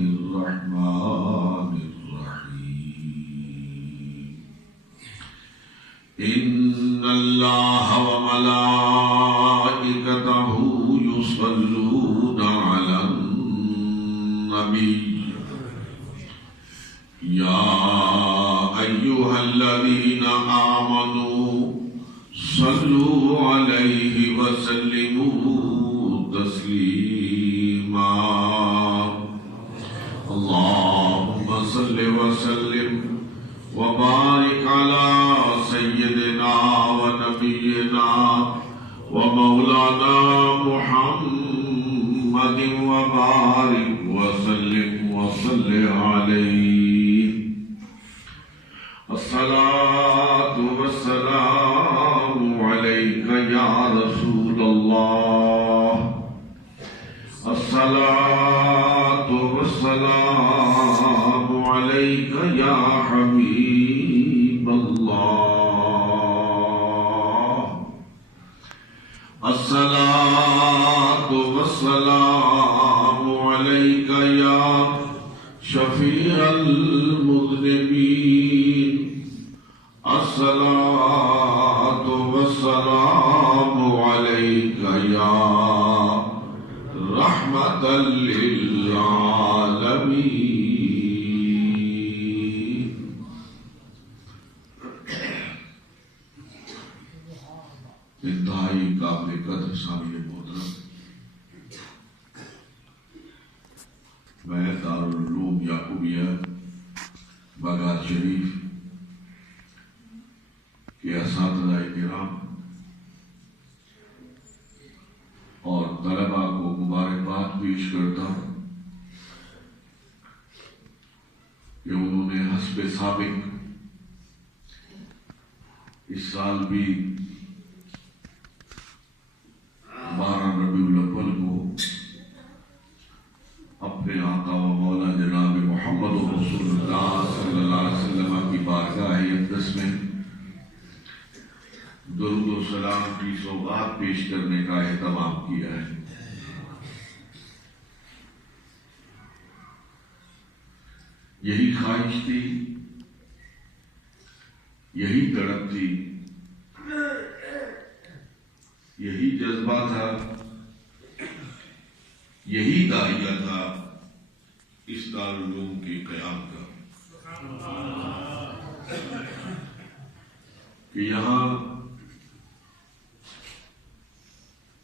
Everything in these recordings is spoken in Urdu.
الرحمن الرحيم إن الله وملائكته يصلون على النبي يا أيها الذين آمنوا صلوا عليه وسلموا تسليما اللهم صل وسلم وبارك على سيدنا ونبينا ومولانا محمد وبارك وسلم وصل عليه الصلاة والسلام عليك يا رسول الله الصلاة والسلام عليك يا حبيب الله الصلاة والسلام عليك يا شفيع المذنبين الصلاة والسلام عليك يا رحمة للعالمين انتہائی قابل قدر سامعین محترم، میں دارالعلوم یعقوبیہ بغداد شریف کے اساتذہ کرام اور طلباء کو مبارکباد پیش کرتا ہوں کہ انہوں نے حسب سابق اس سال بھی 12 ربیع الاول کو اپنے آقا و مولا جناب محمد رسول اللہ صلی اللہ علیہ وسلم کی بارگاہ اقدس میں درود و سلام کی سوغات پیش کرنے کا اہتمام کیا ہے۔ یہی خواہش تھی، یہی تڑپ تھی، یہی جذبہ تھا، یہی داعیہ تھا اس دارالعلوم کے قیام کا کہ یہاں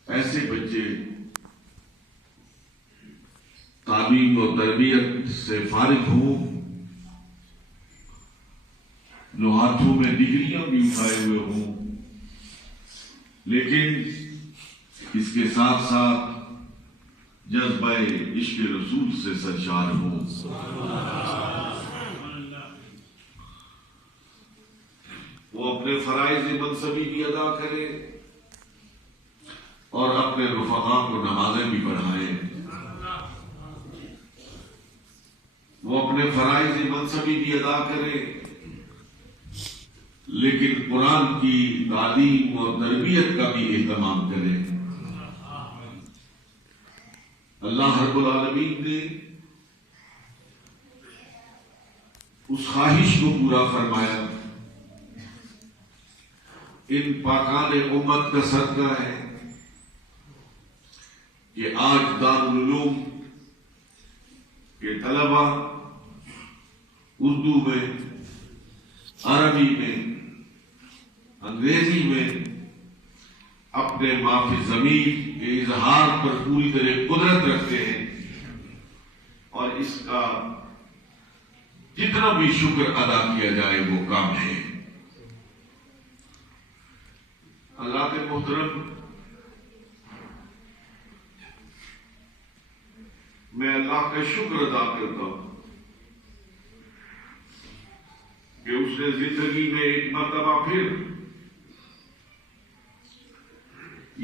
ایسے بچے تعلیم و تربیت سے فارغ ہوں جو ہاتھوں میں ڈگریاں بھی اٹھائے ہوئے ہوں، لیکن اس کے ساتھ ساتھ جذبہ عشق رسول سے سرشار ہوں۔ وہ اپنے فرائض منصبی بھی ادا کرے اور اپنے رفقا کو نمازیں بھی پڑھائیں، وہ اپنے فرائض منصبی بھی ادا کرے لیکن قرآن کی تعلیم اور تربیت کا بھی اہتمام کرے۔ اللہ رب العالمین نے اس خواہش کو پورا فرمایا۔ ان پاکان امت کا صدقہ ہے کہ آج دارالعلوم کے طلباء اردو میں، عربی میں، انگریزی میں اپنے معافی ضمیر کے اظہار پر پوری طرح قدرت رکھتے ہیں، اور اس کا جتنا بھی شکر ادا کیا جائے وہ کم ہے۔ اللہ کے محترم، میں اللہ کا شکر ادا کرتا ہوں کہ اس نے زندگی میں ایک مرتبہ پھر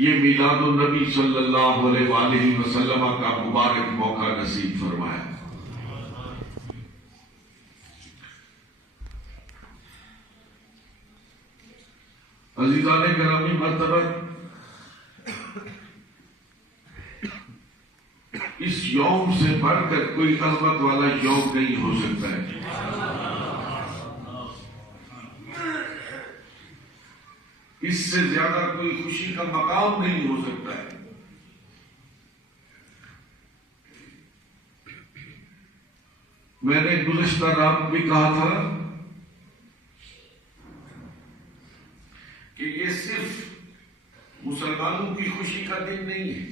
یہ میلاد النبی صلی اللہ علیہ وآلہ وسلم کا مبارک موقع نصیب فرمایا۔ عزیزان گرامی، مرتبہ اس یوم سے بڑھ کر کوئی عظمت والا یوم نہیں ہو سکتا ہے. اس سے زیادہ کوئی خوشی کا مقام نہیں ہو سکتا ہے. میں نے گزشتہ رات بھی کہا تھا کہ یہ صرف مسلمانوں کی خوشی کا دن نہیں ہے،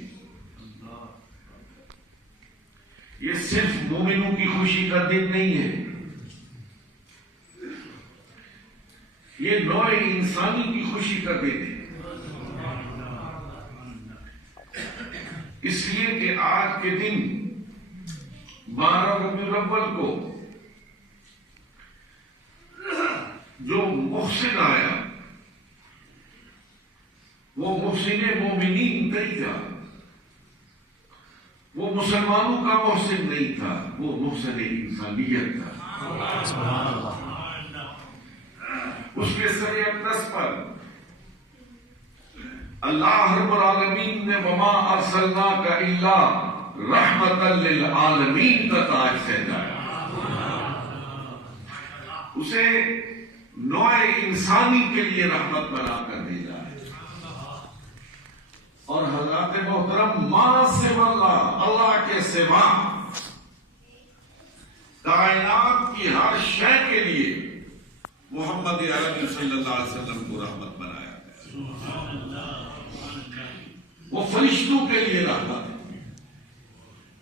یہ صرف مومنوں کی خوشی کا دن نہیں ہے، یہ نوع انسانی کی خوشی کا دن ہے. اس لیے کہ آج کے دن 12 ربیع الاول کو جو محسن آیا وہ محسن مومنین نہیں تھا، وہ مسلمانوں کا محسن نہیں تھا، وہ محسن انسانیت تھا. اس کے سر اقدس پر اللہ رب العالمین نے وما ارسلناک الا رحمتا للعالمین کا تاج سجایا. اسے نوع انسانی کے لیے رحمت بنا کر بھیجا ہے. اور حضرات محترم، ما سوا اللہ کے سوا کائنات کی ہر شے کے لیے محمد عربی صلی اللہ علیہ وسلم کو رحمت بنایا گیا. وہ فرشتوں کے لیے رحمت ہے،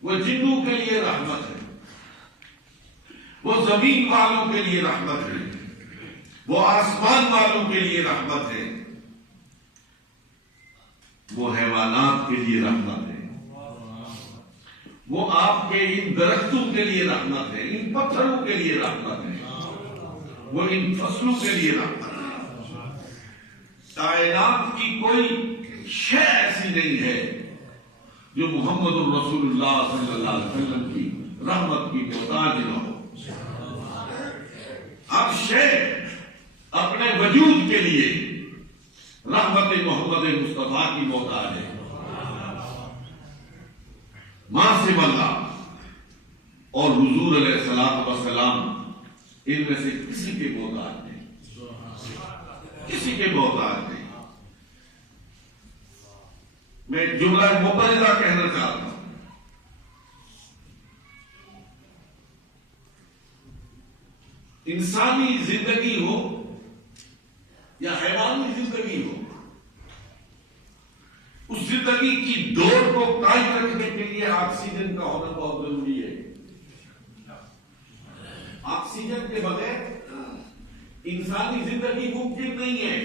وہ جنوں کے لیے رحمت ہے، وہ زمین والوں کے لیے رحمت ہے، وہ آسمان والوں کے لیے رحمت ہے، وہ حیوانات کے لیے رحمت ہے، وہ آپ کے ان درختوں کے لیے رحمت ہے، ان پتھروں کے لیے رحمت ہے، وہ ان فصلوں کے لیے رحمت ہے. کائنات کی کوئی شے ایسی نہیں ہے جو محمد الرسول اللہ صلی اللہ علیہ وسلم کی رحمت کی محتاج نہ ہو. ہر شے اپنے وجود کے لیے رحمت محمد مصطفیٰ کی محتاج ہے. ماں سے اللہ اور حضور علیہ الصلوۃ والسلام ان میں سے کسی کے محتاج نہیں، کسی کے محتاج نہیں. میں جملہ مبارزہ کہنا چاہتا ہوں. انسانی زندگی ہو یا حیوانی زندگی ہو، اس زندگی کی دوڑ کو قائم رکھنے کے لیے آکسیجن کا ہونا بہت ضروری ہے. آکسیجن کے بغیر انسانی زندگی ممکن نہیں ہے.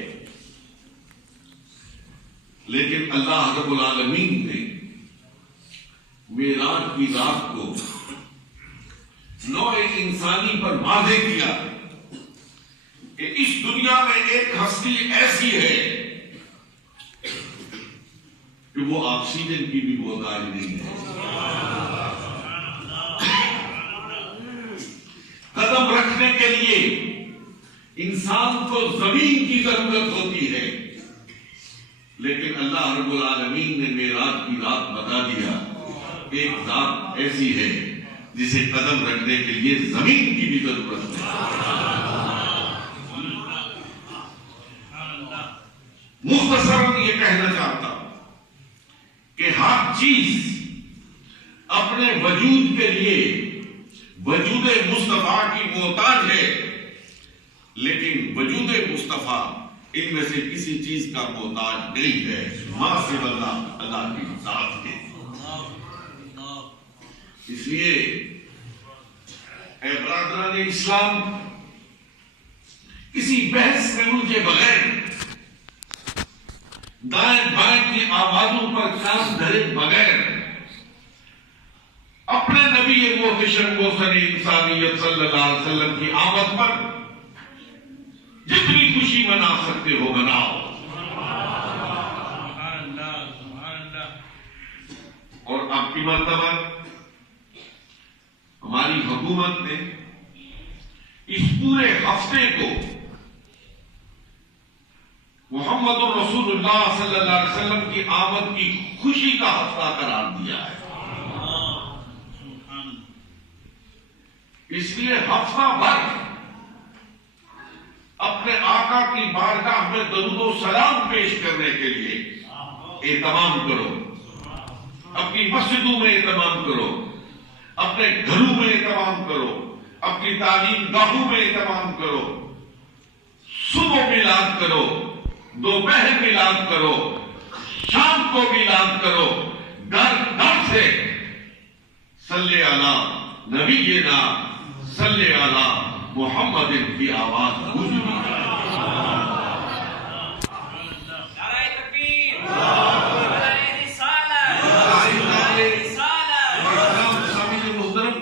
لیکن اللہ رب العالمین نے معراج کی رات کو نوع انسانی پر واضح کیا کہ اس دنیا میں ایک ہستی ایسی ہے کہ وہ آکسیجن کی بھی محتاج نہیں ہے. قدم رکھنے کے لیے انسان کو زمین کی ضرورت ہوتی ہے، لیکن اللہ رب العالمین نے معراج کی رات بتا دیا ایک ذات ایسی ہے جسے قدم رکھنے کے لیے زمین کی بھی ضرورت ہے. مختصراً یہ کہنا چاہتا ہوں کہ ہر چیز اپنے وجود کے لیے وجود مصطفیٰ کی محتاج ہے، لیکن وجود مصطفیٰ ان میں سے کسی چیز کا محتاج نہیں ہے. ماں سے اللہ کی ذات ہے. اس لیے اے برادران اسلام، کسی بحث میں الجھے بغیر، دائیں بائیں کی آوازوں پر کان دھرے بغیر، اپنے نبی محتشم محسن انسانیت صلی اللہ علیہ وسلم کی آمد پر جتنی خوشی منا سکتے ہو مناؤ. اور اب کی مرتبہ ہماری حکومت نے اس پورے ہفتے کو محمد الرسول اللہ صلی اللہ علیہ وسلم کی آمد کی خوشی کا ہفتہ قرار دیا ہے. اس لیے ہفتہ بھر اپنے آقا کی بارگاہ میں درود و سلام پیش کرنے کے لیے اہتمام کرو، اپنی مسجدوں میں اہتمام کرو، اپنے گھروں میں اہتمام کرو، اپنی تعلیم گاہوں میں اہتمام کرو، صبح میلاد کرو، دوپہر میلاد کرو، شام کو میلاد کرو، گھر گھر سے صلی علی نبینا صلی علی محمد کی آواز گونج رہی ہے۔ نعرہ تکبیر، نعرہ رسالت، نعرہ رسالت۔ سامعین محترم،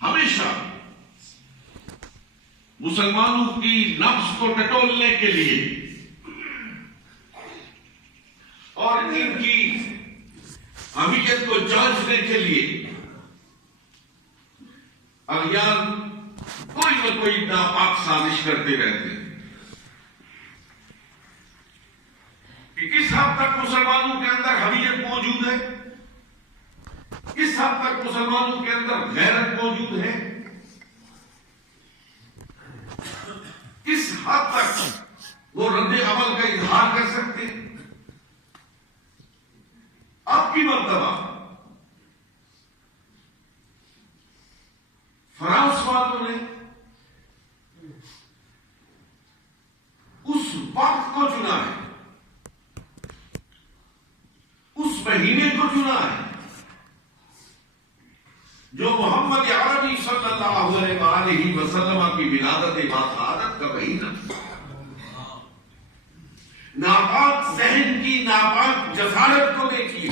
ہمیشہ مسلمانوں کی نفس کو ٹٹولنے کے لیے اور ان کی حمیت کو جانچنے کے لیے اغیار کوئی نہ کوئی ناپاک سازش کرتے رہتے ہیں کہ کس حد تک مسلمانوں کے اندر حمیت موجود ہے، کس حد تک مسلمانوں کے اندر غیرت موجود ہے، کس حد تک وہ رد عمل کا اظہار کر سکتے ہیں۔ اب کی مرتبہ فرانس والوں نے اس وقت کو چنا ہے، اس مہینے کو چنا ہے جو محمد عربی صلی اللہ علیہ وسلم کی ولادت باسعادت کا مہینہ، ناپاک ذہن کی ناپاک جسارت کو دیکھیے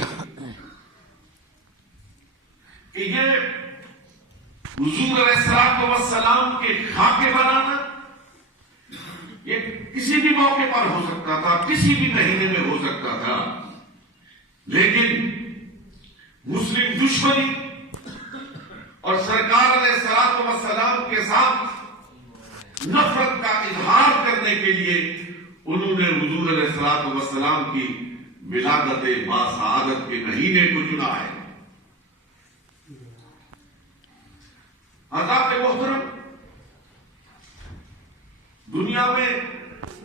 کہ یہ حضور علیہ الصلوۃ والسلام کے خاکے بنانا یہ کسی بھی موقع پر ہو سکتا تھا، کسی بھی مہینے میں ہو سکتا تھا، لیکن مسلم دشمنی اور سرکار علیہ الصلوۃ والسلام کے ساتھ نفرت کا اظہار کرنے کے لیے انہوں نے حضور علیہ الصلوۃ والسلام کی ولادت باسعادت کے مہینے کو چنا ہے۔ حضرات محترم، دنیا میں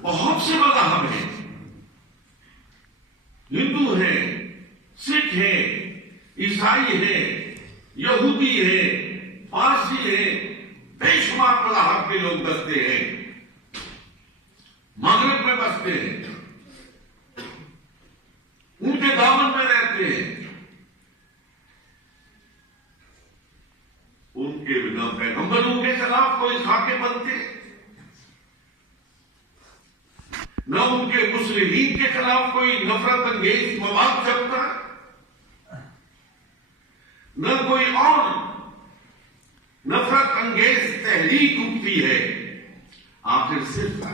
بہت سے مذاہب ہیں، ہندو ہیں، سکھ ہیں، عیسائی ہیں، یہودی ہیں، پارسی ہیں، بے شمار مذاہب کے لوگ بستے ہیں، مغرب میں بستے ہیں، ان کے دامن میں رہتے ہیں۔ ان کے بنا پیغمبروں کے خلاف کوئی خاکے بنتے، نہ ان کے مسلمین کے خلاف کوئی نفرت انگیز مواد چلتا، نہ کوئی اور نفرت انگیز تحریک اٹھتی ہے۔ آخر صرف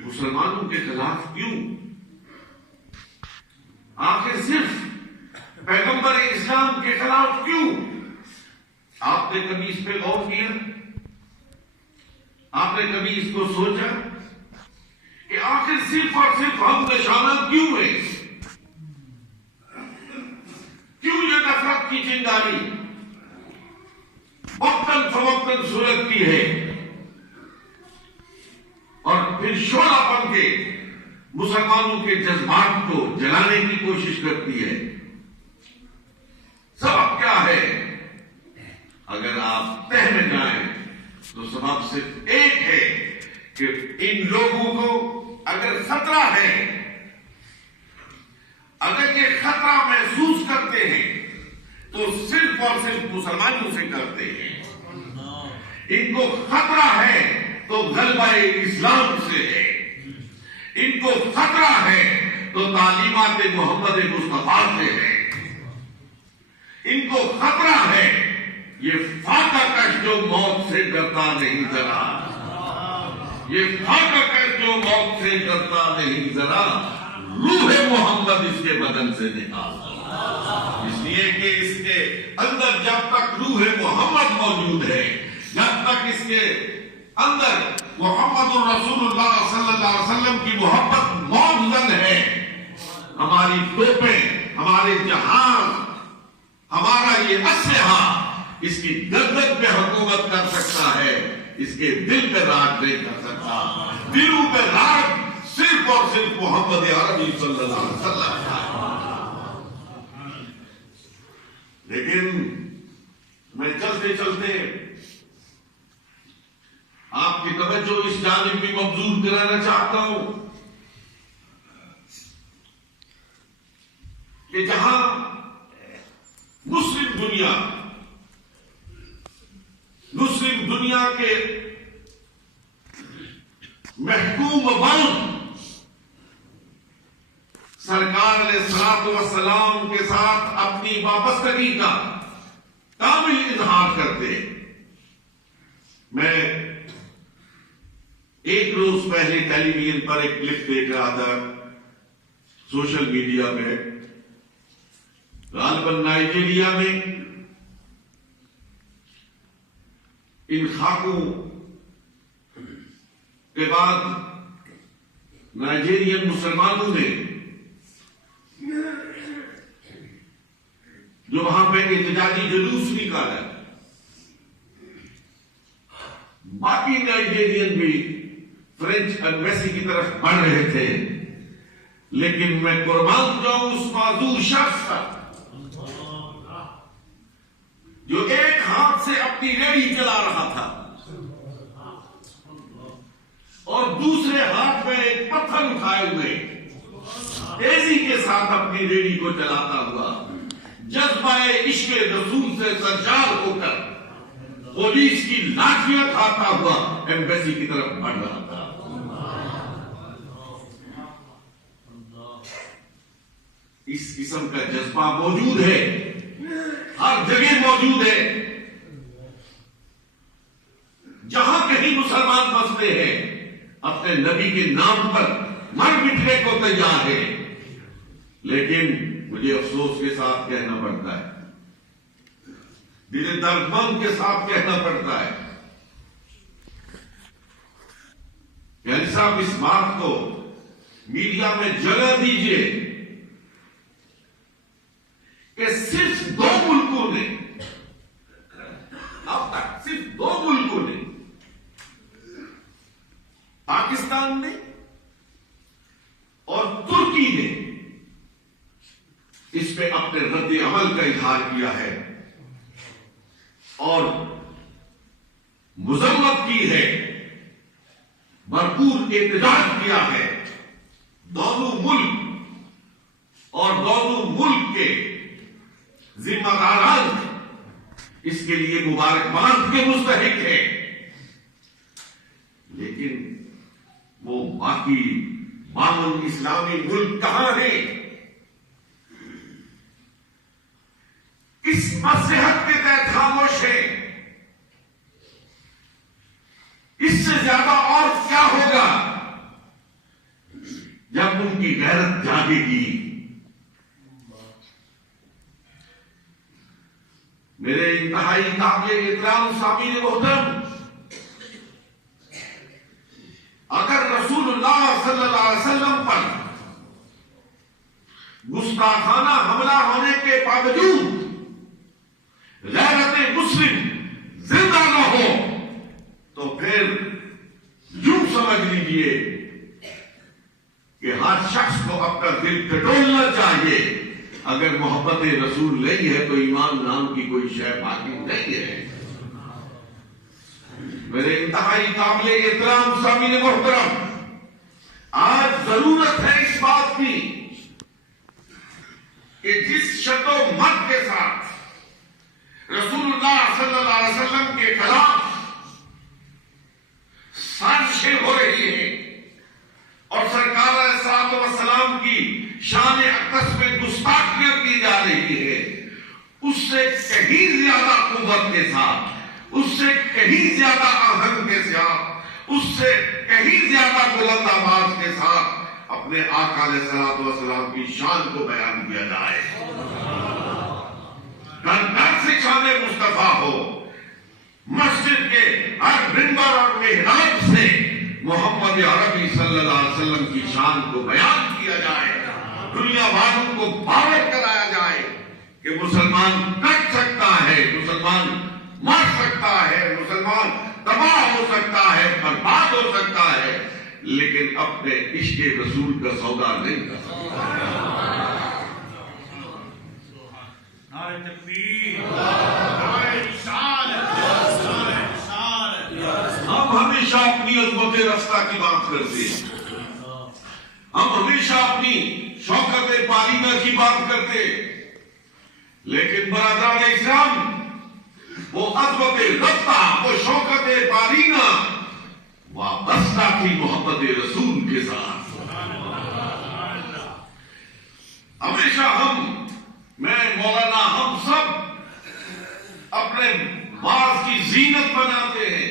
مسلمانوں کے خلاف کیوں؟ آخر صرف پیغمبر اسلام کے خلاف کیوں؟ آپ نے کبھی اس پہ غور کیا؟ آپ نے کبھی اس کو سوچا کہ آخر صرف اور صرف ہم نشانہ کیوں ہے؟ کیوں یہ نفرت کی چنگاری وقتاً فوقتاً سلگتی ہے اور پھر شعلہ بن کے مسلمانوں کے جذبات کو جلانے کی کوشش کرتی ہے؟ سبب کیا ہے؟ اگر آپ تہ میں جائیں تو سبب صرف ایک ہے کہ ان لوگوں کو اگر خطرہ ہے، اگر یہ خطرہ محسوس کرتے ہیں تو صرف اور صرف مسلمانوں سے کرتے ہیں۔ ان کو خطرہ ہے تو غلبہ اسلام سے ہے، ان کو خطرہ ہے تو تعلیمات محمد مصطفیٰ سے ہے، ان کو خطرہ ہے یہ فاقہ کش جو موت سے ڈرتا نہیں ذرا، یہ فاقہ کش جو موت سے ڈرتا نہیں ذرا، روح محمد اس کے بدن سے نکال۔ اس لیے کہ اس کے اندر جب تک روح محمد موجود ہے، جب تک اس کے اندر محمد الرسول اللہ صلی اللہ علیہ وسلم کی محبت موجود ہے، ہماری توپیں، ہمارے جہاز، ہمارا یہ اسلحہ اس کی گردن پہ حکومت کر سکتا ہے، اس کے دل پہ راج نہیں کر سکتا۔ دلوں پہ راج صرف اور صرف محمد عربی صلی اللہ علیہ وسلم کا۔ لیکن میں چلتے چلتے آپ کی توجہ اس جانب بھی مبذول کرانا چاہتا ہوں کہ جہاں مسلم دنیا کے محکوم ملک سرکار علیہ الصلوۃ والسلام کے ساتھ اپنی وابستگی کا کامل اظہار کرتے، میں ایک روز پہلے ٹیلی ویژن پر ایک کلپ دیکھ رہا تھا سوشل میڈیا پہ، غالباً نائجیریا میں ان خاکوں کے بعد نائجیرین مسلمانوں نے جو وہاں پہ احتجاجی جلوس نکالا، باقی نائجیرین بھی فرینچ ایمبیسی کی طرف بڑھ رہے تھے، لیکن میں قربان جاؤں اس معذور شخص کا جو ایک ہاتھ سے اپنی ریڑھی چلا رہا تھا اور دوسرے ہاتھ میں ایک پتھر اٹھائے ہوئے تیزی کے ساتھ اپنی ریڑھی کو چلاتا ہوا جذبہ عشق رسول سے سرشار ہو کر پولیس کی لاٹھیاں کھاتا ہوا ایمبیسی کی طرف بڑھ رہا تھا۔ اس قسم کا جذبہ موجود ہے، ہر جگہ موجود ہے۔ جہاں کہیں مسلمان بستے ہیں اپنے نبی کے نام پر مر مٹنے کو تیار ہے، لیکن مجھے افسوس کے ساتھ کہنا پڑتا ہے، دل درد مند کے ساتھ کہنا پڑتا ہے کہ علی صاحب اس بات کو میڈیا میں جگہ دیجئے کہ صرف 2 ملکوں نے اب تک، صرف 2 ملکوں نے، پاکستان نے اور ترکی نے اس پہ اپنے رد عمل کا اظہار کیا ہے اور مذمت کی ہے، بھرپور احتجاج کیا ہے۔ دونوں ملک اور دونوں ملک کے ذمہ داران اس کے لیے مبارکباد کے مستحق ہے، لیکن وہ باقی 52 اسلامی ملک کہاں ہیں؟ اس مصلحت کے تحت خاموش ہے۔ اس سے زیادہ اور کیا ہوگا جب ان کی غیرت جاگے گی؟ میرے انتہائی قابل احترام سامعین محترم، اگر رسول اللہ صلی اللہ علیہ وسلم پر گستاخانہ حملہ ہونے کے باوجود غیرت مسلم زندہ نہ ہو تو پھر یوں سمجھ لیجئے کہ ہر شخص کو اپنا دل ٹٹولنا چاہیے۔ اگر محبت رسول نہیں ہے تو ایمان نام کی کوئی شے باقی نہیں ہے۔ میرے انتہائی قابل احترام سامعین محترم، آج ضرورت ہے اس بات کی کہ جس شد و مت کے ساتھ رسول اللہ صلی اللہ علیہ وسلم کے خلاف سازشیں ہو رہی ہیں اور سرکار علیہ الصلوۃ والسلام کی شان اقدس میں گستاخیاں کی جا رہی ہے، اس سے کہیں زیادہ قوت کے ساتھ، اس سے کہیں زیادہ آہنگ کے ساتھ، اس سے کہیں زیادہ بلند آواز کے ساتھ اپنے آقا علیہ الصلوۃ والسلام کی شان کو بیان کیا جائے۔ گھر سے شان مصطفیٰ ہو، مسجد کے ہر منبر اور محراب سے محمد عربی صلی اللہ علیہ وسلم کی شان کو بیان کیا جائے، دنیا والوں کو باور کرایا جائے کہ مسلمان کٹ سکتا ہے، مسلمان سکتا ہے، مسلمان تباہ ہو سکتا ہے، برباد ہو سکتا ہے، لیکن اپنے عشق رسول کا سودا نہیں کر سکتا۔ نعرہ تکبیر، نعرہ رسالت، نعرہ رسالت۔ ہم ہمیشہ اپنی عظمت رفتہ کی بات کرتے ہیں، ہم ہمیشہ اپنی شوکت پارینہ کی بات کرتے، لیکن برادران اسلام وہ عظمت رفتہ، وہ شوکت پارینہ وابستہ تھی محمد رسول کے ساتھ۔ ہمیشہ میں مولانا ہم سب اپنے باز کی زینت بناتے ہیں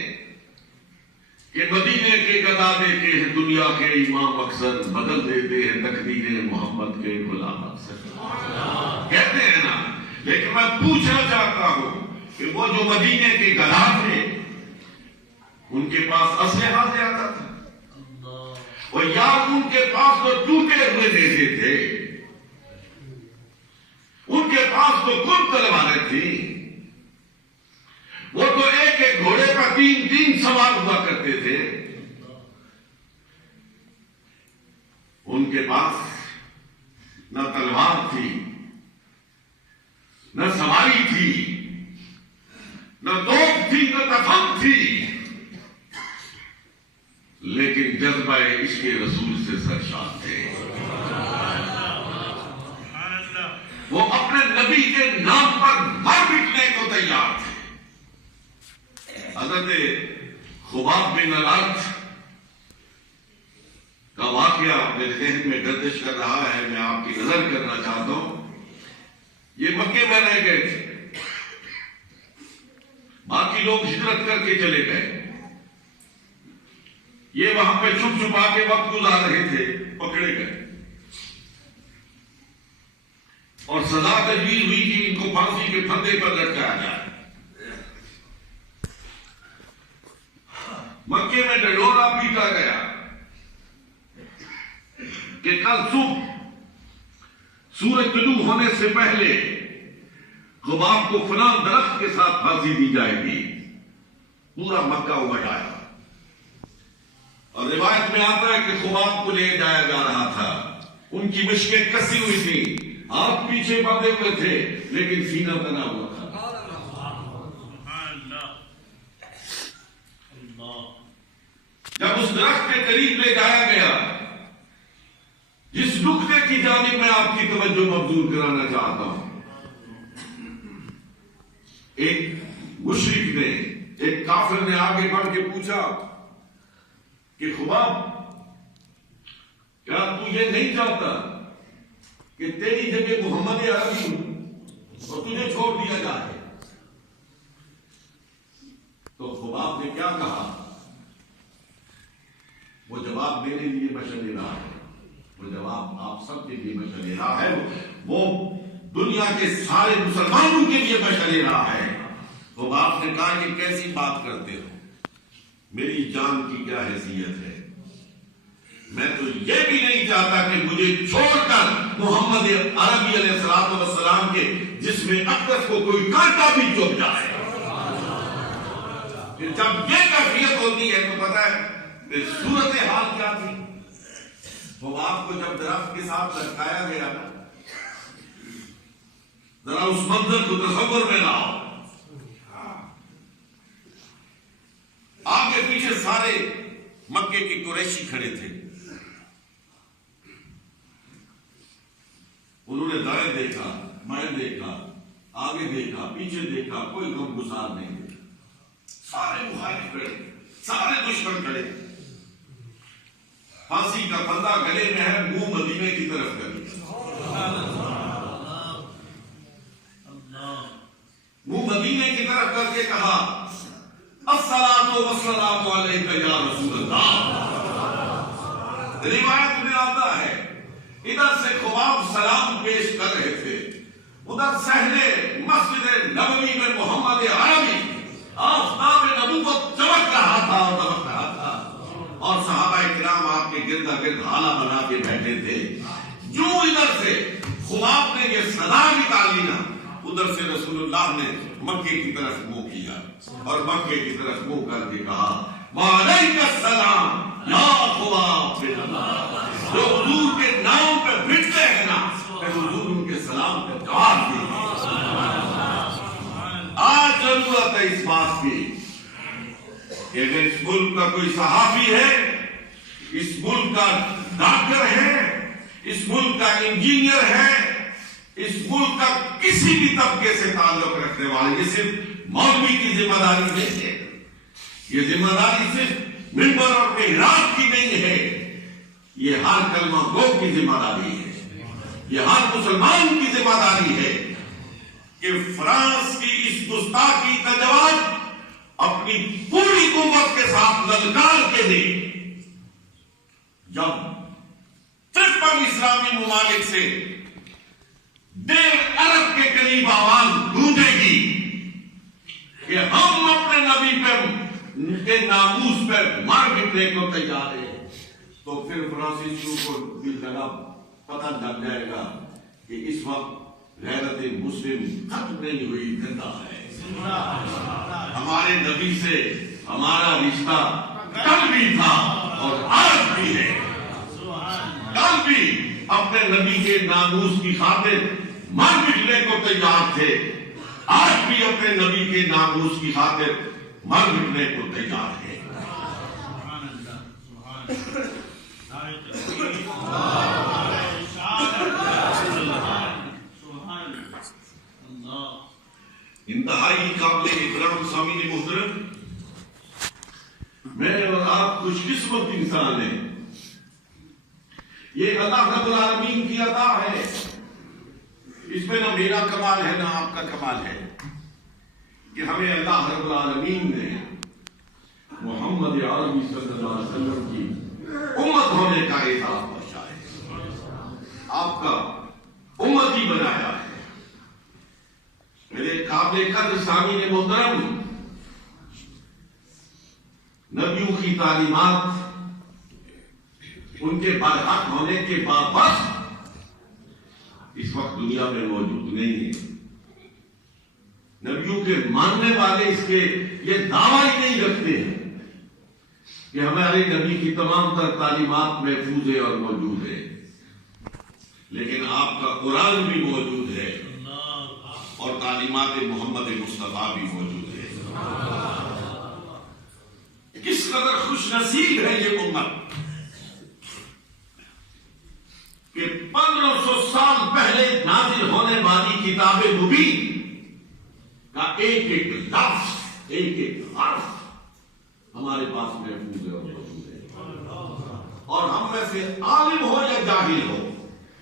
کہ مدینے کے گدا دیتے ہیں دنیا کے امام مقصد، بدل دیتے ہیں تقدیر محمد کے غلام اکثر، کہتے ہیں نا۔ لیکن میں پوچھنا چاہتا ہوں کہ وہ جو مدینے کے گدا تھے ان کے پاس اسلحہ زیادہ تھا، اور یا ان کے پاس تو ٹوٹے ہوئے نیزے تھے، ان کے پاس تو کم تلواریں تھیں، وہ تو ایک ایک گھوڑے پر تین سوار ہوا کرتے تھے، ان کے پاس نہ تلوار تھی، نہ سواری تھی، نہ توپ تھی، نہ تفنگ تھی، لیکن جذبہ عشق رسول سے سرشار تھے۔ وہ اپنے نبی کے نام پر مر مٹنے کو تیار تھے۔ حضرت خباب بن الارت کا واقعہ میرے ذہن میں گردش کر رہا ہے، میں آپ کی نظر کرنا چاہتا ہوں۔ یہ مکے میں رہ گئے تھے، باقی لوگ ہجرت کر کے چلے گئے، یہ وہاں پہ چھپ چھپا کے وقت گزار رہے تھے، پکڑے گئے اور سزا تجویز ہوئی کہ ان کو پھانسی کے پھندے پر لٹکایا جائے۔ مکے میں ڈنڈورا پیٹا گیا کہ کل صبح سورج طلوع ہونے سے پہلے خباب کو فلاں درخت کے ساتھ پھانسی دی جائے گی۔ پورا مکہ امٹ آیا، اور روایت میں آتا ہے کہ خباب کو لے جایا جا رہا تھا، ان کی مشکیں کسی ہوئی تھی، ہاتھ پیچھے باندھے ہوئے تھے، لیکن سینہ بنا ہوا تھا۔ جب اس درخت کے قریب لے جایا گیا، جس نقطے کی جانب میں آپ کی توجہ مبذول کرانا چاہتا ہوں، ایک مشرک نے، ایک کافر نے آگے بڑھ کے پوچھا کہ خباب، کیا تو یہ نہیں چاہتا کہ تیری جگہ محمد عربی ہوں اور تجھے چھوڑ دیا جائے؟ تو خباب نے کیا کہا؟ وہ جواب میرے لیے مشن رہا ہے، وہ جواب آپ سب کے لیے مشن رہا ہے، وہ دنیا کے سارے مسلمانوں کے لیے مشن رہا ہے۔ خباب نے کہا کہ کیسی بات کرتے ہو، میری جان کی کیا حیثیت ہے، میں تو یہ بھی نہیں چاہتا کہ مجھے چھوڑ کر محمد عربی علیہ السلام کے جسم اقدس کو کوئی کانٹا بھی چوب جائے۔ جب یہ کیفیت ہوتی ہے تو پتہ ہے صورتحال کیا تھی۔ خباب کو جب درخت کے ساتھ لٹکایا گیا نا، ذرا اس منظر کو تصور میں لاؤ، آگے پیچھے سارے مکے کے قریشی کھڑے تھے، انہوں نے دائیں دیکھا، بائیں دیکھا، آگے دیکھا، پیچھے دیکھا، کوئی غم گسار نہیں دیکھا، سارے مخالف کھڑے، سارے دشمن کھڑے، پھانسی کا پھندا گلے میں ہے، منہ مدینے کی طرف کر لیا، منہ مدینے کی طرف کر کے کہا الصلاۃ والسلام علیک یا رسول اللہ۔ روایت میں آتا ہے ادھر سے خباب سلام پیش کر رہے تھے، ادھر صحن مسجد نبوی میں محمد عربی آفتاب نبوت چمک رہا تھا اور دمک رہا تھا، اور صحابہ کرام آپ کے گرد گرد حالہ بنا کے بیٹھے تھے۔ جو ادھر سے خباب نے یہ صدا نکالی نا، ادھر سے رسول اللہ نے مکے کی طرف منہ کیا اور مکے کی طرف منہ کر کے کہا وعلیک السلام یا خواب بن اللہ. جو حضور کے نام پہ بھٹتے ہیں نا کہ حضور ان کے سلام پہ جواب دیں. آج ضرورت ہے اس بات کی کہ اگر اس ملک کا کوئی صحافی ہے، اس ملک کا ڈاکٹر ہے، اس ملک کا انجینئر ہے، اس ملک کا کسی بھی طبقے سے تعلق رکھنے والے، یہ صرف مولوی کی ذمہ داری نہیں ہے، یہ ذمہ داری صرف منبر اور محراب کی نہیں ہے، یہ ہر کلمہ گو کی ذمہ داری ہے، یہ ہر مسلمان کی ذمہ داری ہے کہ فرانس کی اس گستاخی کا جواب اپنی پوری قوت کے ساتھ للکار کے دے. جب 53 اسلامی ممالک سے 1.5 ارب کے قریب آواز گونجے گی کہ ہم اپنے نبی پہ کے ناموس پہ مار مٹنے کو تیار ہیں، تو پھر فرانسیسیوں کو بھی لگا پتہ لگ جائے گا کہ اس وقت غیرت مسلم ختم نہیں ہوئی، زندہ ہے. ہمارے نبی سے ہمارا رشتہ کل بھی تھا اور آج بھی ہے. کل بھی اپنے نبی کے ناموس کی خاطر مر مٹنے کو تیار تھے، آج بھی اپنے نبی کے ناموس کی خاطر مر مٹنے کو تیار ہے. انتہائی قابل احترام سامعین محترم، میں اور آپ خوش قسمت انسان ہیں. یہ اللہ رب العالمین کی عطا ہے، اس میں نہ میرا کمال ہے نہ آپ کا کمال ہے کہ ہمیں اللہ رب العالمین نے محمد عربی صلی اللہ علیہ وسلم کی امت ہونے کا اعزاز بخشا ہے، آپ کا امتی بنایا ہے. میرے قابل قدر سامعین محترم، نبیوں کی تعلیمات ان کے برحق ہونے کے باوجود اس وقت دنیا میں موجود نہیں ہے. نبیوں کے ماننے والے اس کے یہ دعویٰ ہی نہیں رکھتے ہیں کہ ہمارے نبی کی تمام تر تعلیمات محفوظ ہے اور موجود ہے، لیکن آپ کا قرآن بھی موجود ہے اور تعلیمات محمد مصطفیٰ بھی موجود ہے. کس قدر خوش نصیب ہے یہ امت کہ 1500 سال پہلے نازل ہونے والی کتاب مبین کا ایک ایک لفظ، ایک ایک حرف ہمارے پاس محفوظ ہے اور موجود ہے. اور ہم میں سے عالم ہو یا جاہل ہو،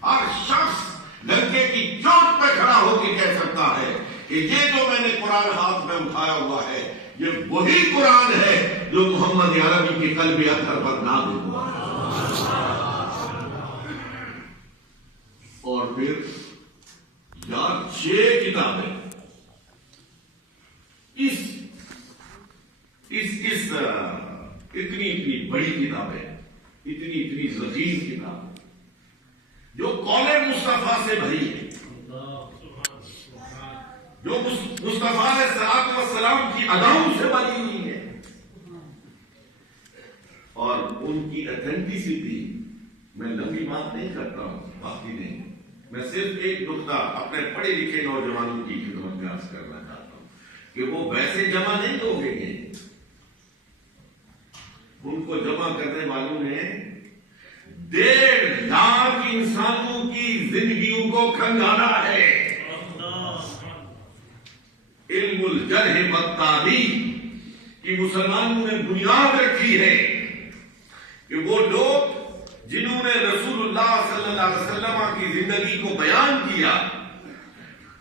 ہر شخص لنکے کی چوٹ پہ کھڑا ہو کے کہہ سکتا ہے کہ یہ جو میں نے قرآن ہاتھ میں اٹھایا ہوا ہے یہ وہی قرآن ہے جو محمد عربی کے قلب اطہر پر نازل ہوا. اور پھر یار 6 کتابیں اتنی بڑی کتابیں، اتنی ذخیر کتابیں جو قول مصطفیٰ سے بھری ہے، جو مصطفیٰ علیہ الصلوۃ والسلام کی اداؤں سے بھری ہوئی ہے، اور ان کی ایتھینٹسٹی میں لمبی بات نہیں کرتا ہوں، باقی نہیں، میں صرف ایک نقطہ اپنے پڑھے لکھے نوجوانوں کی خدمت میں عرض کرنا چاہتا ہوں کہ وہ ویسے جمع نہیں ہوگے گے، ان کو جمع کرنے والوں نے 1.5 لاکھ انسانوں کی زندگیوں کو کھنگالا ہے. علم الجرح والتعدیل کی مسلمانوں نے بنیاد رکھی ہے کہ وہ لوگ جنہوں نے رسول اللہ صلی اللہ علیہ وسلم کی زندگی کو بیان کیا،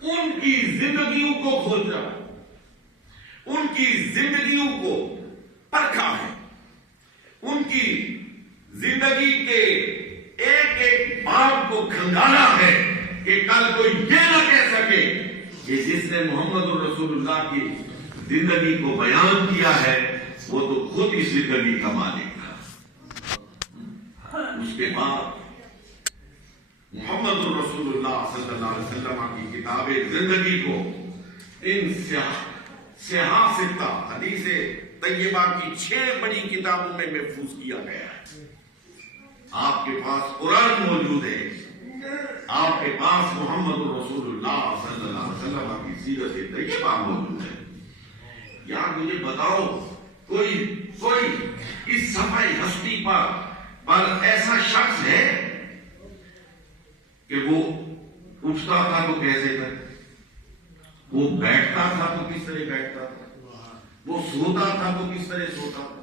ان کی زندگیوں کو کھوجا، ان کی زندگیوں کو پرکھا ہے، ان کی زندگی کے ایک ایک باب کو کھنگالا ہے کہ کل کوئی یہ نہ کہہ سکے کہ جس نے محمد رسول اللہ کی زندگی کو بیان کیا ہے وہ تو خود اس زندگی کا مالک تھا. اس کے بعد محمد رسول اللہ صلی اللہ علیہ وسلم کی کتاب زندگی کو ان سیاہ ستہ حدیث طیبہ کی 6 بڑی کتابوں میں محفوظ کیا گیا ہے. آپ کے پاس قرآن موجود ہے، آپ کے پاس محمد رسول اللہ صلی اللہ علیہ وسلم کی سیرت طیبہ موجود ہے. یار مجھے بتاؤ کوئی اس صفحہ ہستی پر ایسا شخص ہے کہ وہ اٹھتا تھا تو کیسے تھا، وہ بیٹھتا تھا تو کس طرح بیٹھتا تھا، وہ سوتا تھا تو کس طرح سوتا تھا،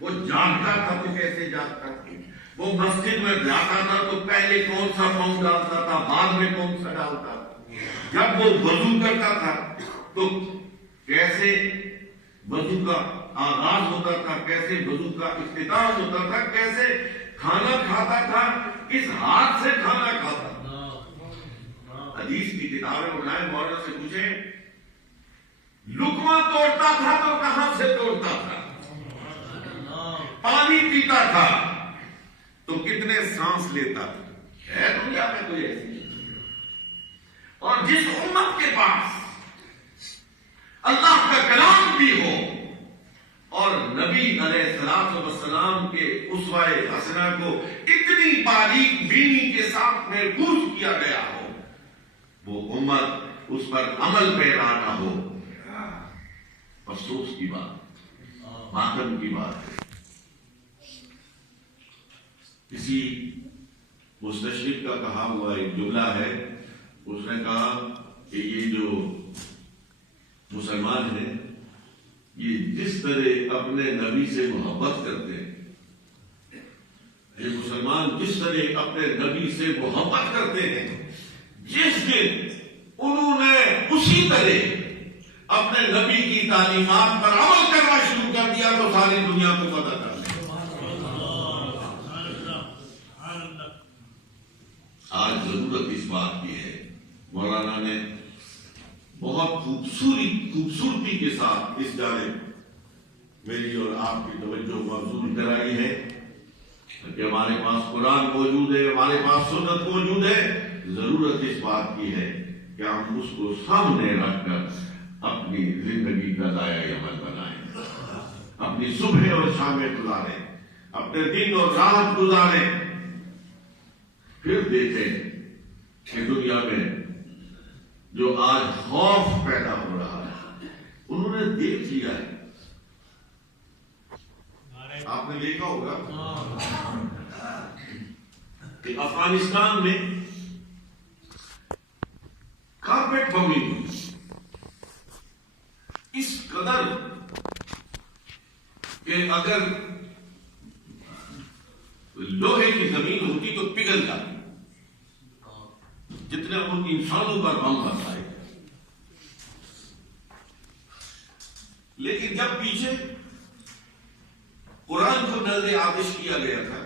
وہ جاگتا تھا تو کیسے جاگتا تھا، وہ مسجد میں جاتا تھا تو پہلے کون سا پاؤں ڈالتا تھا، بعد میں کون سا ڈالتا تھا، جب وہ وضو کرتا تھا تو کیسے وضو کا آغاز ہوتا تھا، کیسے وضو کا اختتام ہوتا تھا، کیسے کھانا کھاتا تھا، کس ہاتھ سے کھانا کھاتا تھا. حدیث کی کتابیں بنائے مولانا سے پوچھیں لقمہ توڑتا تھا تو کہاں سے توڑتا تھا، پانی پیتا تھا تو کتنے سانس لیتا تھا. ہے دنیا میں کوئی ایسی؟ اور جس امت کے پاس اللہ کا کلام بھی ہو اور نبی علیہ السلام کے اسوہ حسنہ کو اتنی باریک بینی کے ساتھ محفوظ کیا گیا ہو، وہ امت اس پر عمل پیرا نہ ہو، افسوس کی بات، ماتم کی بات ہے. کسی مستشرق کا کہا ہوا ایک جملہ ہے، اس نے کہا کہ یہ جو مسلمان ہیں یہ جس طرح اپنے نبی سے محبت کرتے ہیں، یہ مسلمان جس طرح اپنے نبی سے محبت کرتے ہیں، جس دن انہوں نے اسی طرح اپنے نبی کی تعلیمات پر عمل کرنا شروع کر دیا تو ساری دنیا کو پتہ کر لیں. آج ضرورت اس بات کی ہے. مولانا نے بہت خوبصورتی کے ساتھ اس جانب میری اور آپ کی توجہ مبذول کرائی ہے کہ ہمارے پاس قرآن موجود ہے، ہمارے پاس سنت موجود ہے. ضرورت اس بات کی ہے کہ ہم اس کو سامنے رکھ کر اپنی زندگی کا دائرہ عمل بنائیں، اپنی صبح اور شامیں گزاریں، اپنے دن اور رات گزاریں. پھر دیکھیں کہ دنیا میں جو آج خوف پیدا ہو رہا ہے انہوں نے دیکھ لیا ہے. آپ نے دیکھا ہوگا کہ افغانستان میں کارپیٹ بمبنگ اس قدر کہ اگر لوہے کی زمین ہوتی تو پگھل جاتی، جتنے ان انسانوں پر بم برسائے. لیکن جب پیچھے قرآن کو نزد آتش کیا گیا تھا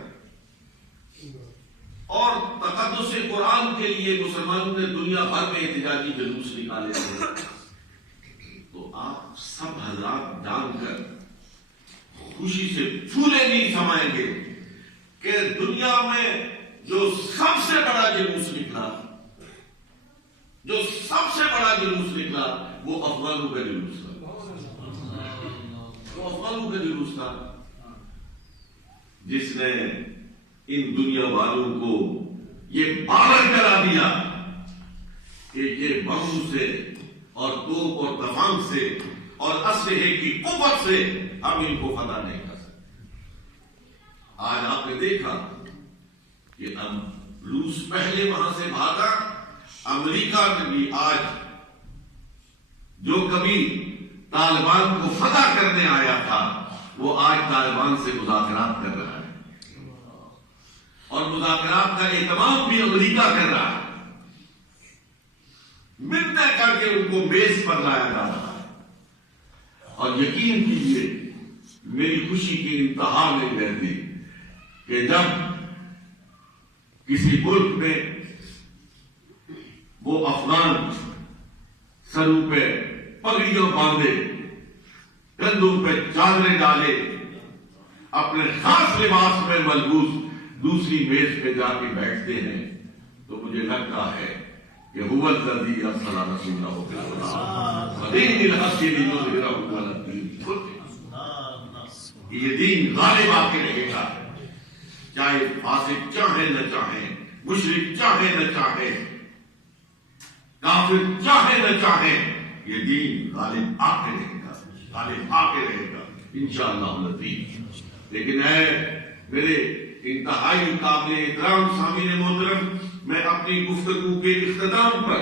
اور تقدس قرآن کے لیے مسلمانوں نے دنیا بھر میں احتجاجی جلوس نکالے تھے، تو آپ سب حضرات جان کر خوشی سے پھولے نہیں سمائیں گے کہ دنیا میں جو سب سے بڑا جلوس نکلا، جو سب سے بڑا جلوس نکلا وہ افغانوں کا جلوس تھا. وہ افغانوں کا جلوس تھا جس نے ان دنیا والوں کو یہ باور کرا دیا کہ یہ بم سے اور توپ اور تفنگ سے اور اسلحے کی قوت سے ہم ان کو فتح نہیں کر سکتے. آج آپ نے دیکھا کہ روس پہلے وہاں سے بھاگا، امریکہ میں بھی آج جو کبھی طالبان کو فتح کرنے آیا تھا وہ آج طالبان سے مذاکرات کر رہا ہے، اور مذاکرات کا اہتمام بھی امریکہ کر رہا ہے. منتیں کر کے ان کو میز پر لایا جا رہا ہے. اور یقین کیجیے میری خوشی کی انتہا نہیں رہتی کہ جب کسی ملک میں وہ افغان سروں پہ پگڑیاں باندھے، کندھوں پہ چادریں ڈالے، اپنے خاص لباس میں ملبوس دوسری میز پہ جا کے بیٹھتے ہیں تو مجھے لگتا ہے کہ هو الذی ارسل رسولہ بالہدی ودین الحق لیظہرہ علی الدین کلہ۔ یہ دین غالب آ کے رہے گا، چاہے فاسق چاہے نہ چاہے، مشرک چاہے نہ چاہے، کافر چاہے نہ چاہے، یہ دین غالب آ کے رہے گا، غالب آ کے رہے گا انشاءاللہ العزیز۔ لیکن اے میرے انتہائی قابل احترام سامعین محترم، میں اپنی گفتگو کے اختتام پر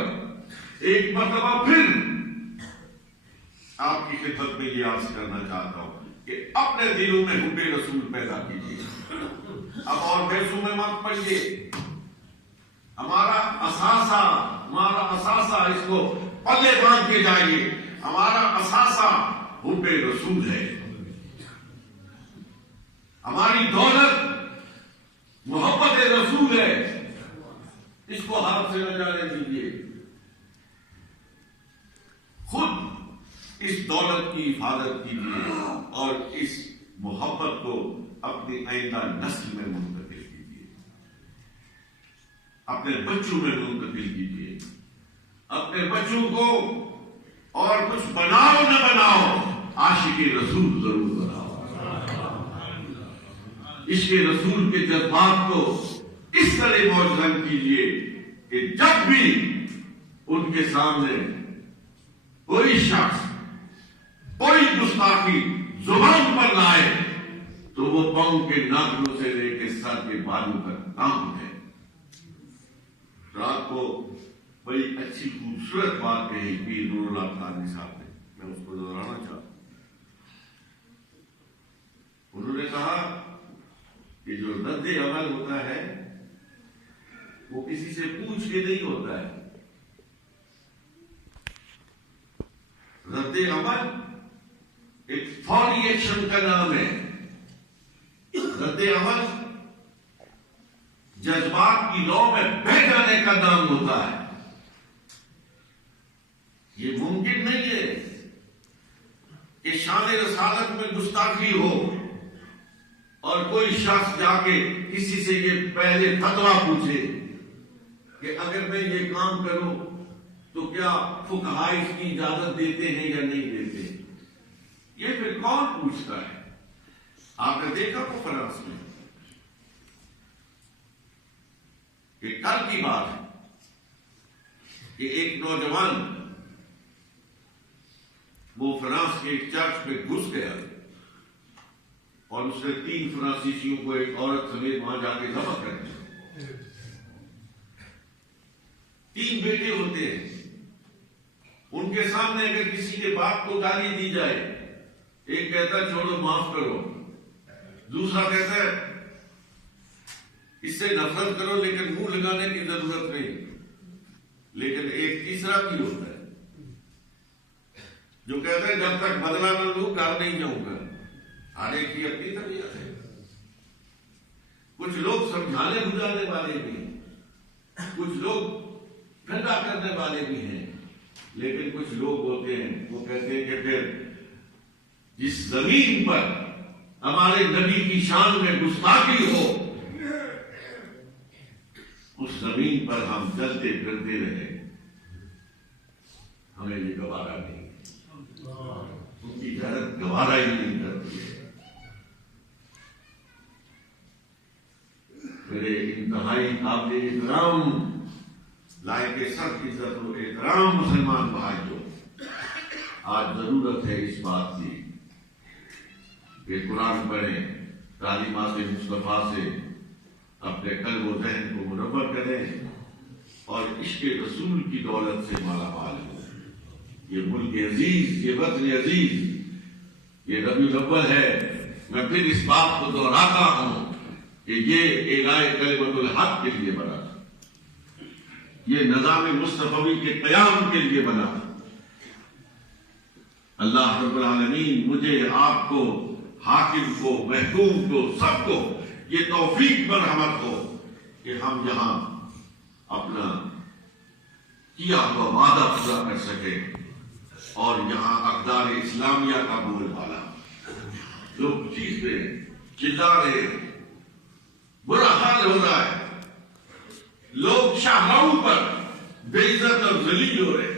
ایک مرتبہ پھر آپ کی خدمت میں یہ عرض کرنا چاہتا ہوں کہ اپنے دلوں میں حب رسول پیدا کیجیے، اب اور بحثوں میں مت پڑیے۔ ہمارا اثاثہ اس کو پلے باندھ کے جائیے، ہمارا اثاثہ حب رسول ہے، ہماری دولت محبت رسول ہے، اس کو ہاتھ سے نہ جانے دیجیے۔ خود اس دولت کی حفاظت کیجیے اور اس محبت کو اپنی آئندہ نسل میں منتقل کیجیے، اپنے بچوں میں منتقل کیجیے، اپنے بچوں کو اور کچھ بناؤ نہ بناؤ، عاشق رسول ضرور بناؤ۔ عشق رسول کے جذبات کو اس طرح موجزن کیجیے کہ جب بھی ان کے سامنے کوئی شخص کوئی گستاخی زبان پر لائے تو وہ پاؤں کے ناخنوں سے لے کے سر کے بالوں تک کام ہے۔ رات کو بڑی اچھی خوبصورت بات کہی پیر نور اللہ قادری صاحب نے، میں اس کو دہرانا چاہتا ہوں۔ انہوں نے کہا کہ جو رد عمل ہوتا ہے وہ کسی سے پوچھ کے نہیں ہوتا ہے، رد عمل ایک فوری ایکشن کا نام ہے، رد عمل جذبات کی لو میں بہہ جانے کا نام ہوتا ہے۔ یہ ممکن نہیں ہے کہ شان رسالت میں گستاخی ہو اور کوئی شخص جا کے کسی سے یہ پہلے فتویٰ پوچھے کہ اگر میں یہ کام کروں تو کیا فقہاء اس کی اجازت دیتے ہیں یا نہیں دیتے۔ یہ پھر کون پوچھتا ہے؟ آپ نے دیکھا فرانس میں کہ کل کی بات ہے کہ ایک نوجوان وہ فرانس کے ایک چرچ میں گھس گیا اور اس نے 3 فرانسیسیوں کو ایک عورت سمیت وہاں جا کے ذبح کر دیا۔ 3 بیٹے ہوتے ہیں، ان کے سامنے اگر کسی کے باپ کو گالی دی جائے، ایک کہتا ہے چھوڑو معاف کرو، دوسرا کہتا ہے اس سے نفرت کرو لیکن منہ لگانے کی ضرورت نہیں، لیکن ایک تیسرا بھی ہوتا ہے جو کہتا ہے جب تک بدلہ نہ لوں گھر نہیں جاؤں گا۔ ہر ایک کی اپنی طبیعت ہے۔ کچھ لوگ سمجھانے بجھانے والے بھی ہیں، کچھ لوگ ٹھنڈا کرنے والے بھی ہیں، لیکن کچھ لوگ ہوتے ہیں وہ کہتے ہیں کہ پھر جس زمین پر ہمارے نبی کی شان میں گستاخی ہو اس زمین پر ہم چلتے پھرتے رہے، ہمیں یہ گوارا نہیں، ان کی غیرت گوارا ہی نہیں کرتی ہے۔ میرے انتہائی قابل احترام لائق سخت عزت و احترام مسلمان بھائیوں، آج ضرورت ہے اس بات کی کہ قرآن پڑھیں، تعلیمات مصطفیٰ سے اپنے قلب و ذہن کو منور کریں اور عشق رسول کی دولت سے مالا مال ہو۔ یہ ملک عزیز، یہ وطن عزیز، یہ ربیع الاول ہے۔ میں پھر اس بات کو دہراتا ہوں کہ یہ اعلاء کلمۃ الحق کے لیے بنا، یہ نظام مصطفی کے قیام کے لیے بنا۔ اللہ رب العالمین مجھے، آپ کو، حاکم کو، محکوم کو، سب کو یہ توفیق مرحمت ہو کہ ہم یہاں اپنا کیا ہوا وعدہ پورا کر سکے اور یہاں اقدار اسلامیہ کا بول والا لوگ چیز رہے، چلا رہے، برا حال ہو رہا ہے، لوگ شاہراہوں پر بے عزت اور ذلیل ہو رہے،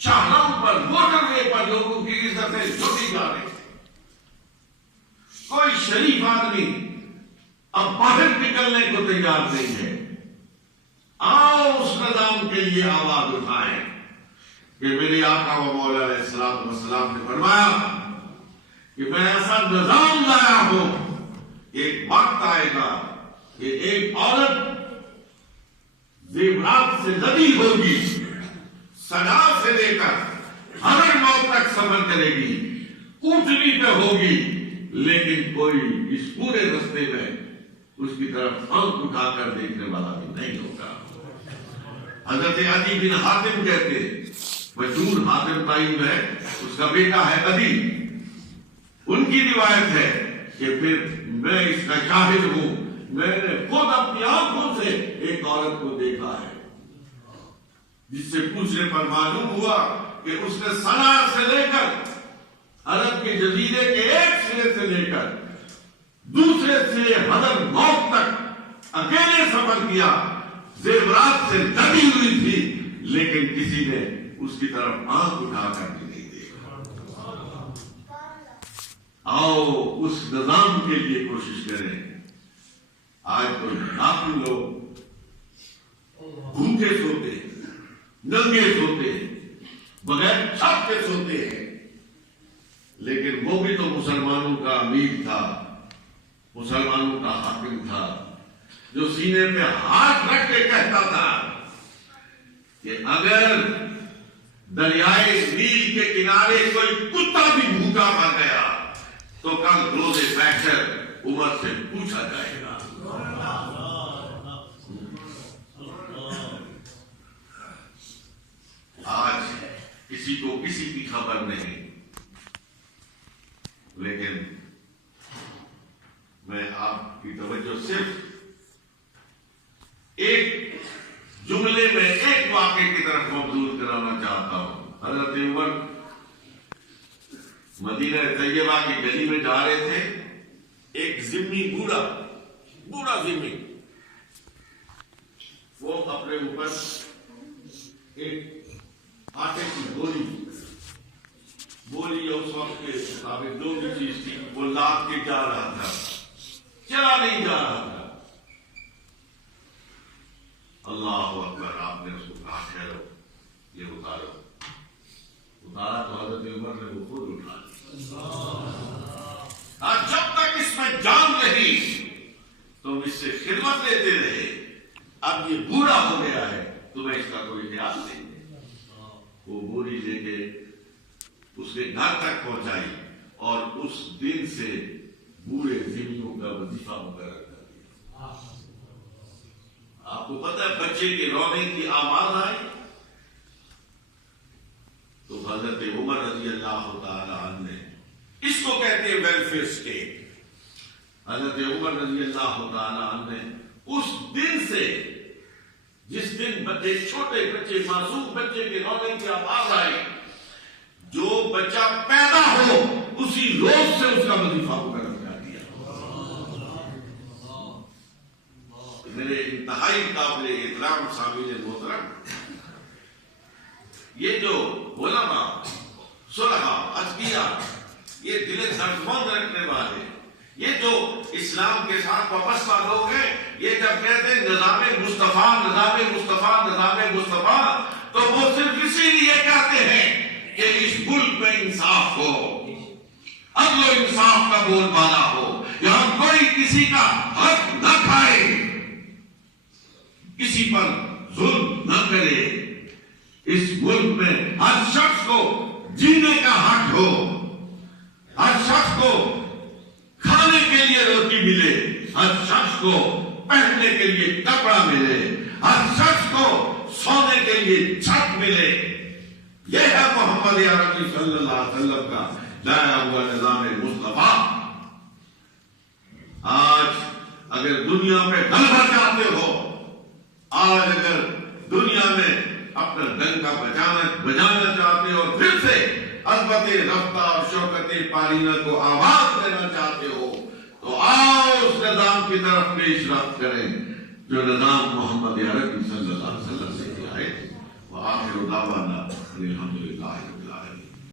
شاہراہوں پر موٹر وے پر لوگوں کی عزتیں جھوٹی جا رہی. کوئی شریف آدمی اب باہر نکلنے کو تیار نہیں ہے. آؤ اس نظام کے لیے آواز اٹھائیں کہ میرے آقا و مولا علیہ السلام والسلام نے فرمایا کہ میں ایسا نظام لایا ہوں کہ ایک وقت آئے گا کہ ایک عورت زیورات سے لدی ہوگی، سنا سے لے کر ہر موت تک سفر کرے گی، اونٹنی پہ ہوگی، لیکن کوئی اس پورے رستے میں اس کی طرف آنکھ اٹھا کر دیکھنے والا بھی نہیں ہوگا. حضرت عدی بن حاتم کہتے، مشہور حاتم تائب ہے، اس کا بیٹا ہے عدی. ان کی روایت ہے کہ پھر میں اس کا شاہد ہوں، میں نے خود اپنی آنکھوں سے ایک عورت کو دیکھا ہے جس سے پوچھنے پر معلوم ہوا کہ اس نے صنع سے لے کر عرب کے جزیرے کے ایک سرے سے لے کر دوسرے سرے حضر موت تک اکیلے سفر کیا، زیورات سے لدی ہوئی تھی، لیکن کسی نے اس کی طرف آنکھ اٹھا کر بھی نہیں دیکھا. آؤ اس نظام کے لیے کوشش کریں. آج تو لاکھوں لوگ بھوکے سوتے، ننگے سوتے، بغیر چھت کے سوتے ہیں، لیکن وہ بھی تو مسلمانوں کا امیر تھا، مسلمانوں کا حاکم تھا، جو سینے پہ ہاتھ رکھ کے کہتا تھا کہ اگر دریائے نیل کے کنارے کوئی کتا بھی بھوکا مر گیا تو کل روز محشر عمر سے پوچھا جائے گا. آج کسی کو کسی کی خبر نہیں، لیکن میں آپ کی توجہ صرف ایک جملے میں ایک واقعے کی طرف مبذول کرانا چاہتا ہوں. حضرت عمر مدینہ طیبہ کی گلی میں جا رہے تھے. ایک ذمی بوڑھا ذمی، وہ اپنے اوپر ایک آٹے کی بولی یا اس وقت کے مطابق جو بھی چیز تھی وہ لاد کے جا رہا تھا، چلا نہیں جا رہا تھا. اللہ اکبر. آپ نے اس کو کہا ٹھہرو، یہ اتارا تو حضرت عمر نے وہ خود اٹھا لیا. جب تک اس میں جان رہی تم اس سے خدمت لیتے رہے، اب یہ بوڑھا ہو گیا ہے، تمہیں اس کا کوئی خیال نہیں. وہ بوری لے کے اس کے گھر تک پہنچائی اور اس دن سے بوڑھے ذمیوں کا وظیفہ مقرر کر دیا. آپ کو پتہ ہے بچے کے رونے کی آواز آئی تو حضرت عمر رضی اللہ تعالی عنہ نے، اس کو کہتے ہیں ویلفیئر اسٹیٹ، حضرت عمر رضی اللہ تعالی عنہ نے اس دن سے، جس دن بچے، چھوٹے بچے، معصوم بچے کے رونے کی آواز آئی، جو بچہ پیدا ہو اسی روز سے اس کا وظیفہ مقرر کر دیا. میرے انتہائی قابل احترام سامعین محترم، یہ جو علماء، صلحاء، اتقیاء، یہ دل دردمند رکھنے والے، یہ جو اسلام کے ساتھ وابستہ لوگ ہیں، یہ جب کہتے ہیں نظام مصطفیٰ، نظام مصطفیٰ، نظام مصطفیٰ، تو وہ صرف اسی لیے کہتے ہیں کہ اس ملک میں انصاف ہو، عدل و انصاف کا بول بالا ہو، یہاں کوئی کسی کا حق نہ کھائے، کسی پر ظلم نہ کرے، اس ملک میں ہر شخص کو جینے کا حق ہو، ہر شخص کو کھانے کے لیے روٹی ملے، ہر شخص کو پہننے کے لیے کپڑا ملے، ہر شخص کو سونے کے لیے چھت ملے. یہ ہے محمد عربی صلی اللہ علیہ وسلم کا لایا ہوا نظام مصطفیٰ. آج اگر دنیا میں غلبہ چاہتے ہو، آج اگر دنیا میں اپنا ڈنکا بجانا چاہتے ہو، پھر سے عظمت رفتہ اور شوکت پارینہ کو آواز دینا چاہتے ہو، تو تو آؤ اس نظام کی طرف پیش رفت کریں جو نظام محمد عربی صلی اللہ علیہ وسلم سے کیا ہے. وآخر دعوانا الحمد